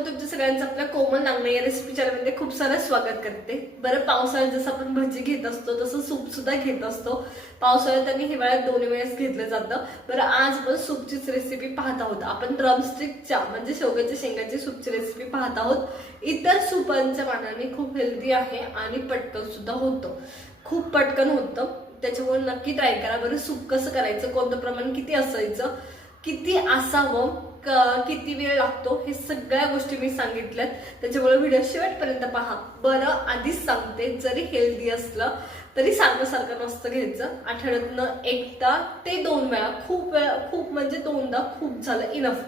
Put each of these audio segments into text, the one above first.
कोमल तुमच्या सगळ्यांचं आपल्या कोमल नांगणे या रेसिपी चॅनलमध्ये खूप सारं स्वागत करते. बरं पावसाळ्यात जसं आपण भजी घेत असतो तसं सूप सुद्धा घेत असतो. पावसाळ्यात आणि हिवाळ्यात दोन्ही वेळेस घेतलं जातं. बरं आज आपण सूपचीच रेसिपी पाहत आहोत. आपण ड्रमस्टिकच्या म्हणजे शेवग्याच्या शेंगाची सूपची रेसिपी पाहत आहोत. इतर सूपांच्या मानाने खूप हेल्दी आहे आणि पटकन सुद्धा होतं. खूप पटकन होतं. त्याच्यामुळे नक्की ट्राय करा. बरं सूप कसं करायचं? कोणतं प्रमाण किती असायचं? किती असावं? किती वेळ लागतो हे सगळ्या गोष्टी मी सांगितल्यात. त्याच्यामुळे व्हिडिओ शेवटपर्यंत पहा. बरं आधीच सांगते. जरी हेल्दी असलं तरी सारखं सारखं नसतं घ्यायचं. आठवड्यातनं एकदा ते दोन वेळा. खूप वेळा खूप म्हणजे दोनदा खूप झालं. इनफ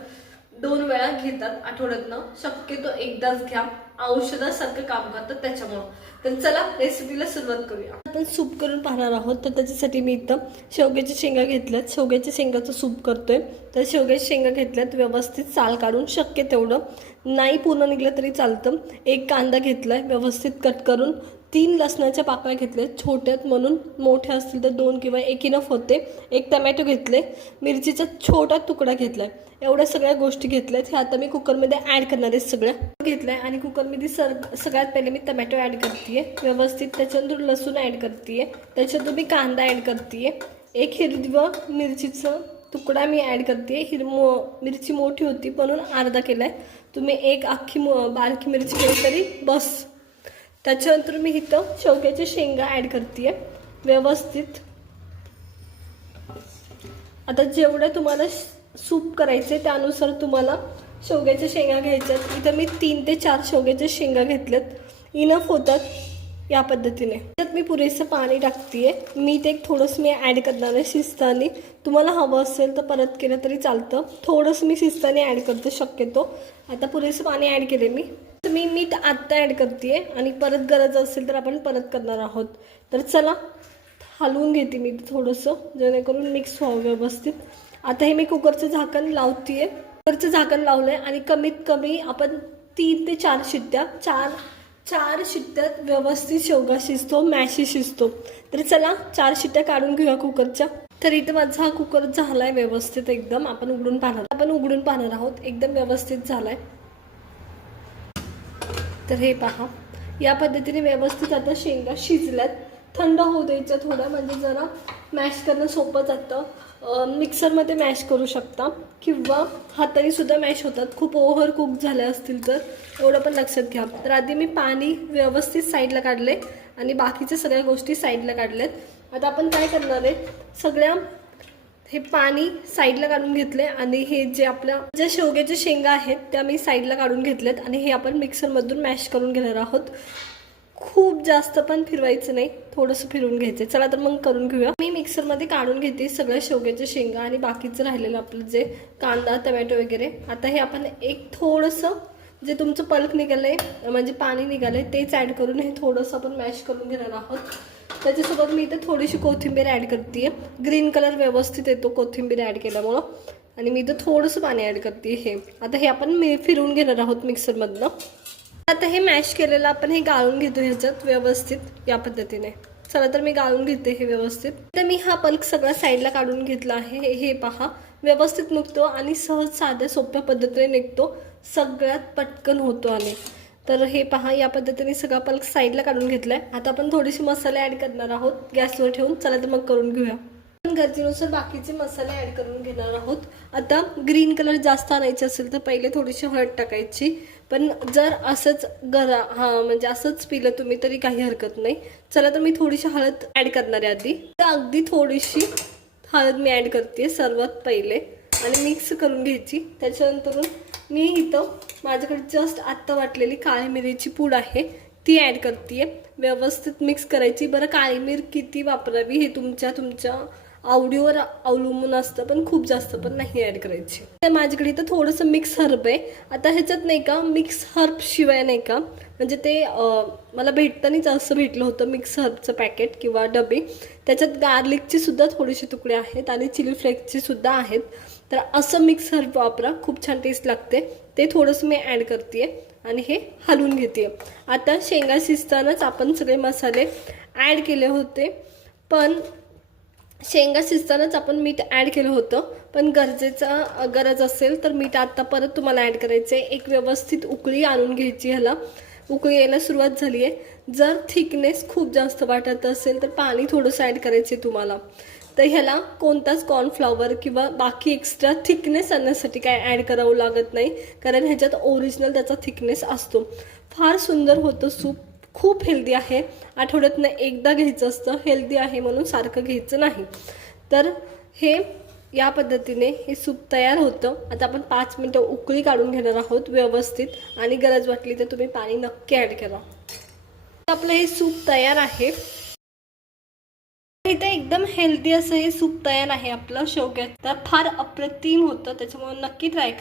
दोन वेळा घेतात आठवड्यातनं. शक्यतो एकदाच घ्या. औषधासारखं काम करतं त्याच्यामुळं. तर चला रेसिपीला सुरुवात करूया. आपण सूप करून पाहणार आहोत तर त्याच्यासाठी मी इथं शेवग्याच्या शेंगा घेतल्यात. शेवग्याच्या शेंगाचं सूप करतोय. तर शेवग्याच्या शेंगा घेतल्यात व्यवस्थित साल काढून शक्य तेवढं नाही पूर्ण निघलं तरी चालतं. एक कांदा घेतला आहे व्यवस्थित कट करून. तीन लसणाच्या पाकळ्या घेतल्या. छोट्यात म्हणून मोठ्या असतील तर दोन किंवा एक इनफ होते. एक टमॅटो घेतले. मिरचीचा छोटा तुकडा घेतला आहे एवढ्या सगळ्या गोष्टी घेतल्यात. हे आता मी कुकरमध्ये ॲड करणार आहे सगळ्या. आहे आणि कुकरमध्ये सर सगळ्यात पहिले मी टमॅटो ॲड करते व्यवस्थित त्याच्यानंतर लसूण ॲड करते त्याच्यानंतर मी कांदा ॲड करते एक हिरवं मिरचीचं तुकडा मी ॲड करते. हिर मो मिरची मोठी होती म्हणून अर्धा केला आहे तुम्ही एक अख्खी मो बारकी मिरची केली तरी बस. त्याच्यानंतर मी इथं शेवग्याच्या शेंगा ॲड करते व्यवस्थित. आता जेवढं तुम्हाला सूप करायचे त्यानुसार तुम्हाला शेवग्याच्या शेंगा घ्यायच्यात. इथं मी तीन ते चार शेवग्याच्या शेंगा घेतल्यात. इनफ होतात या पद्धतीने. मी पुरेसं पाणी टाकते आहे मीठ एक थोडंसं मी ॲड करणार आहे शिस्तानी. तुम्हाला हवं असेल तर परत केलं तरी चालतं. थोडंसं मी शिस्तानी ॲड करते शक्यतो. आता पुरेसं पाणी ॲड केले मी. तर मी मीठ आत्ता ॲड करते आहे आणि परत गरज असेल तर आपण परत करणार आहोत. तर चला हलवून घेते मी थोडंसं जेणेकरून मिक्स व्हावं व्यवस्थित. आता हे मी कुकरचं झाकण लावते आहे कुकरचं झाकण लावलं आहे आणि कमीत कमी आपण तीन ते चार शिट्ट्या चार चार शिट्ट्यात व्यवस्थित शेवगा शिजतो मॅशी शिजतो. तर चला चार शिट्ट्या काढून घेऊया कुकरच्या. तर इथं माझा हा कुकर झाला आहे व्यवस्थित एकदम. आपण उघडून पाहणार आपण उघडून पाहणार आहोत. एकदम व्यवस्थित झालाय. तर हे पहा. या पद्धतीने व्यवस्थित आता शेंगा शिजल्यात. थंड होऊ द्यायचं थोडं म्हणजे जरा मॅश करणं सोपं जातं मिक्सरमध्ये मॅश करू शकता. किंवा हाताने सुद्धा मॅश होतात. खूप ओव्हर कुक झाले असतील तर एवढं पण लक्षात घ्या. तर आधी मी पाणी व्यवस्थित साईडला काढले आणि बाकीच्या सगळ्या गोष्टी साईडला काढल्यात आता आपण काय करणार आहे? सगळ्या हे पाणी साईडला काढून घेतले आणि हे जे आपल्या ज्या शेवग्याच्या शेंगा आहेत त्या मी साईडला काढून घेतल्यात आणि हे आपण मिक्सरमधून मॅश करून घेणार आहोत. खूप जास्त पण फिरवायचं नाही. थोडंसं फिरून घ्यायचं चला तर मग करून घेऊया. मी मिक्सरमध्ये काढून घेते सगळ्या शेवग्याच्या शेंगा आणि बाकीचं राहिलेलं आपलं जे कांदा टमॅटो वगैरे. आता हे आपण एक थोडंसं जे तुमचं पल्क निघालंय म्हणजे पाणी निघालंय तेच ॲड करून हे थोडंसं आपण मॅश करून घेणार आहोत. त्याच्यासोबत मी इथे थोडीशी कोथिंबीर ॲड करते ग्रीन कलर व्यवस्थित येतो कोथिंबीर ॲड केल्यामुळं. आणि मी इथं थोडंसं पाणी ॲड करते हे. आता हे आपण मी फिरवून घेणार आहोत मिक्सरमधनं. आता हे मॅश केलेलं आपण हे गाळून घेतो ह्याच्यात व्यवस्थित या पद्धतीने. चला तर मी गाळून घेते हे व्यवस्थित. तर मी हा पल्क सगळा साईडला काढून घेतला आहे. हे- हे पहा. व्यवस्थित निघतो आणि सहज साध्या सोप्या पद्धतीने निघतो. सगळ्यात पटकन होतो आणि तर हे पहा या पद्धतीने सगळा पल्क साईडला काढून घेतलाय. आता आपण थोडीशी मसाले ॲड करणार आहोत. गॅसवर ठेवून. चला तर मग करून घेऊया. आपण गरजेनुसार बाकीचे मसाले ॲड करून घेणार आहोत. आता ग्रीन कलर जास्त आणायचे असेल तर पहिले थोडीशी हळद टाकायची. पण जर असंच गरा हां म्हणजे असंच पिलं तुम्ही तरी काही हरकत नाही. चला तर मी थोडीशी हळद ॲड करणार आहे आधी. तर अगदी थोडीशी हळद मी ॲड करते सर्वात पहिले. आणि मिक्स करून घ्यायची. त्याच्यानंतर मी इथं माझ्याकडे जस्ट आत्ता वाटलेली काळी मिरीची पूड आहे ती ॲड करते व्यवस्थित मिक्स करायची. बरं काळी मिर किती वापरावी हे तुमच्या तुमच्या आवडीवर अवलंबून असतं पण खूप जास्त पण नाही ॲड करायची. तर माझ्याकडे इथं थोडंसं मिक्स हर्ब आहे. आता ह्याच्यात नाही का मिक्स हर्ब शिवाय नाही का म्हणजे ते मला भेटतानीच असं भेटलं होतं मिक्स हर्बचं पॅकेट किंवा डबे. त्याच्यात गार्लिकची सुद्धा थोडीशी तुकडे आहेत आणि चिली फ्लेक्सची सुद्धा आहेत. तर असं मिक्स हर्ब वापरा खूप छान टेस्ट लागते. ते थोडंसं मी ॲड करते आणि हे हलवून घेते आता शेंगा शिजतानाच आपण सगळे मसाले ॲड केले होते. पण शेंगा शिजतानाच आपण मीठ ॲड केलं होतं. पण गरजेचा गरज असेल तर मीठ आत्ता परत तुम्हाला ॲड करायचं आहे एक व्यवस्थित उकळी आणून घ्यायची ह्याला. उकळी यायला सुरुवात झाली आहे जर थिकनेस खूप जास्त वाटत असेल तर पाणी थोडंसं ॲड करायचं तुम्हाला. तर ह्याला कोणताच कॉर्नफ्लॉवर किंवा बाकी एक्स्ट्रा थिकनेस आणण्यासाठी काय ॲड करावं लागत नाही. कारण ह्याच्यात ओरिजिनल त्याचा थिकनेस असतो. फार सुंदर होतं सूप खूप हेल्दी आहे. आठवड्यातनं एकदा घ्यायचं असतं हेल्दी आहे म्हणून सारखं घ्यायचं नाही. तर हे या पद्धतीने हे सूप तयार होतं. आता आपण पाच मिनटं उकळी काढून घेणार आहोत व्यवस्थित आणि गरज वाटली तर तुम्ही पाणी नक्की ॲड करा. आपलं हे सूप तयार आहे. इथे एकदम हेल्दी असं हे सूप तयार आहे आपलं. शेवग्यात तर फार अप्रतिम होतं त्याच्यामुळे नक्की ट्राय करा.